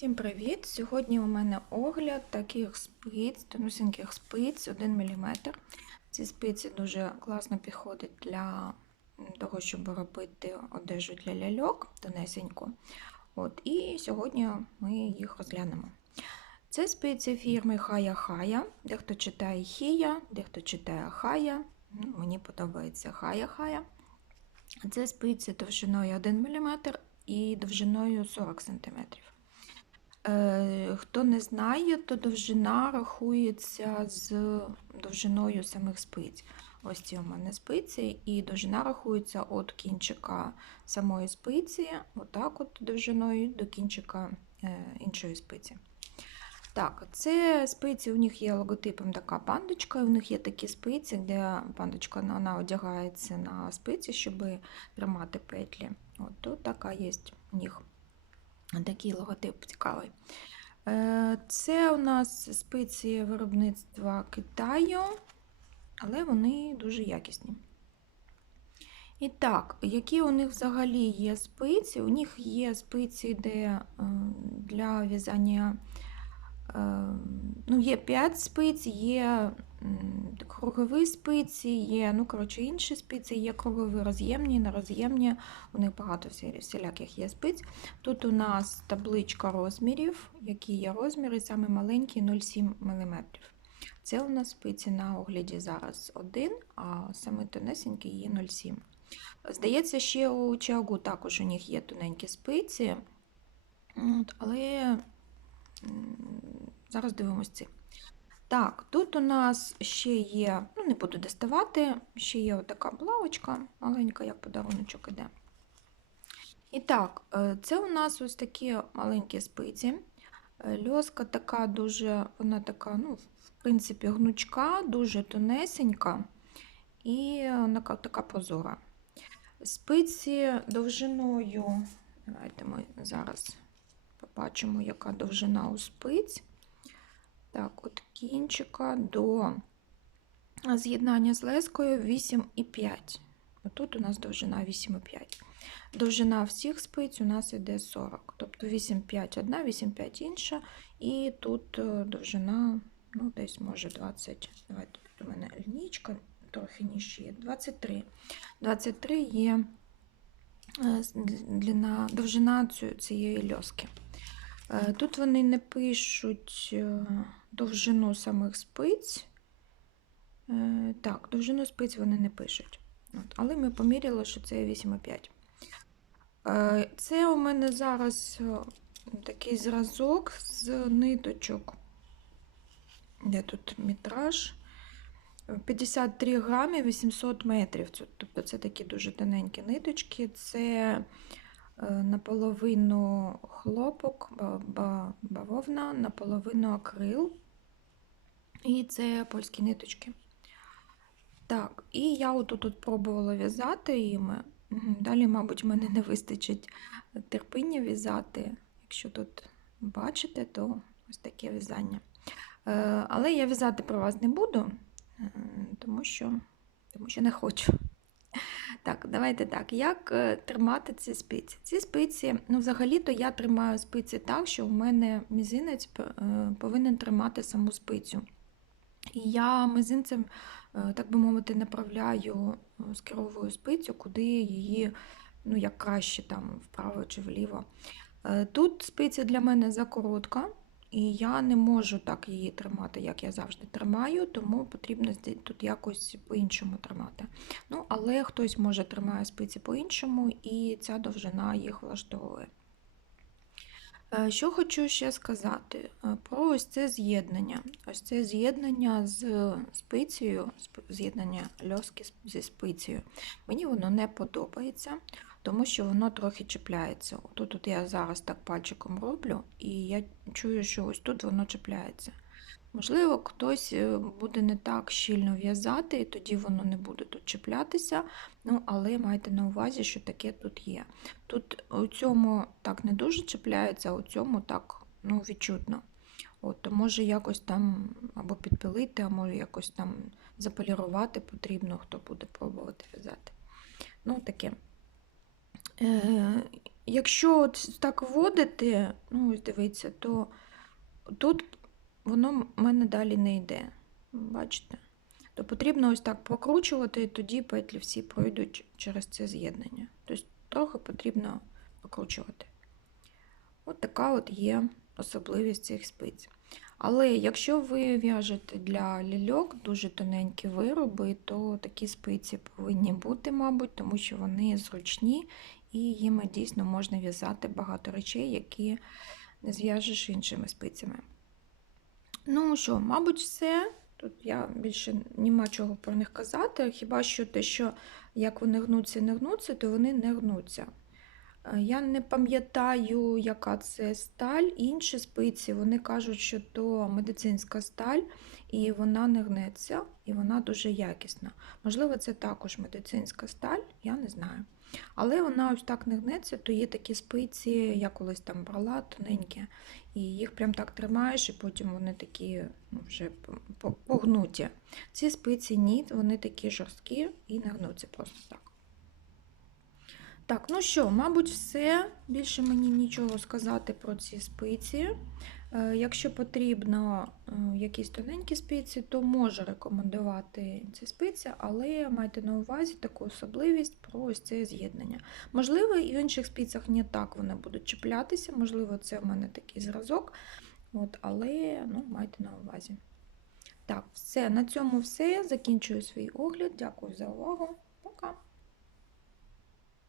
Всім привіт! Сьогодні у мене огляд таких спиць, тонусеньких спиць 1 мм. Ці спиці дуже класно підходять для того, щоб робити одежу для ляльок тонесеньку. От, і сьогодні ми їх розглянемо. Це спиці фірми Хая Хая. Дехто читає Хія, дехто читає Хая. Ну, Мені подобається Хая Хая. Це спиці довжиною 1 мм і довжиною 40 см. Е, Хто не знає, то довжина рахується з довжиною самих спиць. Ось ці у мене спиці, і довжина рахується від кінчика самої спиці, отак от довжиною до кінчика е, іншої спиці. Так, це спиці, у них є логотипом така пандочка, і у них є такі спиці, де пандочка вона одягається на спиці, щоб тримати петлі. От тут така є у них такий логотип цікавий. Е, Це у нас спиці виробництва Китаю, але вони дуже якісні. І так, які у них взагалі є спиці? У них є спиці, де е, для в'язання е, ну, є 5 спиць, є кругові спиці, є ну, коротше, інші спиці, є кругові роз'ємні, нероз'ємні, у них багато всіляких є спиць. Тут у нас табличка розмірів, які є розміри, саме маленькі 0,7 мм. Це у нас спиці на огляді зараз 1, а саме тонесенькі є 0,7 Здається, ще у чагу також у них є тоненькі спиці, але зараз дивимося ці. Так, тут у нас ще є, ну не буду доставати, ще є отака плавочка, маленька, як подаруночок іде. І так, це у нас ось такі маленькі спиці. Льоска така дуже, вона така, ну, в принципі, гнучка, дуже тонесенька і вона така прозора. Спиці довжиною, давайте ми зараз побачимо, яка довжина у спиць. Так, от кінчика до з'єднання з лескою 8,5. Отут у нас довжина 8,5. Довжина всіх спиць у нас йде 40. Тобто 8,5 одна, 8,5 інша. І тут е, довжина, ну, десь може 20. Давайте тут у мене лінійка трохи нижче є. 23. 23 є е, длина, довжина цієї льоски. Е, тут вони не пишуть довжину самих спиць. Е, так, довжину спиць вони не пишуть. Але ми поміряли, що це 8,5. Е, це у мене зараз е, такий зразок з ниточок. Де тут метраж? 53 грамів 800 метрів. Тобто це такі дуже тоненькі ниточки. Це наполовину хлопок, бавовна, наполовину акрил. І це польські ниточки. Так, і я отут -от пробувала в'язати їми. Далі, мабуть, мене не вистачить терпіння в'язати. Якщо тут бачите, то ось таке в'язання. Е, але я в'язати про вас не буду, е, тому що, тому що не хочу. Так, давайте так. Як е, тримати ці спиці? Ці спиці, ну, взагалі-то я тримаю спиці так, що в мене мізинець повинен тримати саму спицю. І я мизинцем, е, так би мовити, направляю, е, скеровую спицю, куди її, ну, як краще, там, вправо чи вліво. Е, тут спиця для мене закоротка, і я не можу так її тримати, як я завжди тримаю, тому потрібно тут якось по-іншому тримати. Ну, Але хтось може тримає спиці по-іншому, і ця довжина їх влаштовує. Е, що хочу ще сказати е, про ось це з'єднання. Ось це з'єднання з спицею, з'єднання льоски зі спицею. Мені воно не подобається, тому що воно трохи чіпляється. Тут я зараз так пальчиком роблю, і я чую, що ось тут воно чіпляється. Можливо, хтось е, буде не так щільно в'язати, і тоді воно не буде тут чіплятися. Ну, але майте на увазі, що таке тут є. Тут у цьому так не дуже чіпляється, а у цьому так ну, відчутно. От, То може якось там або підпилити, а може якось там заполірувати потрібно, хто буде пробувати в'язати. Ну, таке. Е, якщо от так вводити, ну дивіться, то тут воно в мене далі не йде. Бачите? То потрібно ось так прокручувати, і тоді петлі всі пройдуть через це з'єднання. Тобто трохи потрібно покручувати. От така от є особливість цих спиць. Але якщо ви в'яжете для лільок дуже тоненькі вироби, то такі спиці повинні бути, мабуть, тому що вони зручні і їми дійсно можна в'язати багато речей, які не зв'яжеш іншими спицями. Ну що, мабуть, все. Тут я більше нема чого про них казати. Хіба що те, що як вони гнуться, не гнуться, то вони не гнуться. Е, Я не пам'ятаю, яка це сталь. Інші спиці вони кажуть, що то медицинська сталь, і вона не гнеться, і вона дуже якісна. Можливо, це також медицинська сталь, я не знаю. Але вона ось так не гнеться, то є такі спиці, я колись там брала тоненькі, і їх прям так тримаєш, і потім вони такі ну, вже погнуті. Ці спиці ні, вони такі жорсткі і не гнуться просто так. Так, ну що, мабуть, все. Більше мені нічого сказати про ці спиці. Е, Якщо потрібно е, якісь тоненькі спиці, то можу рекомендувати ці спиці, але майте на увазі таку особливість про ось це з'єднання. Можливо, і в інших спицях не так вони будуть чіплятися, можливо, це в мене такий зразок, от, але ну, майте на увазі. Так, все, на цьому все. Закінчую свій огляд. Дякую за увагу.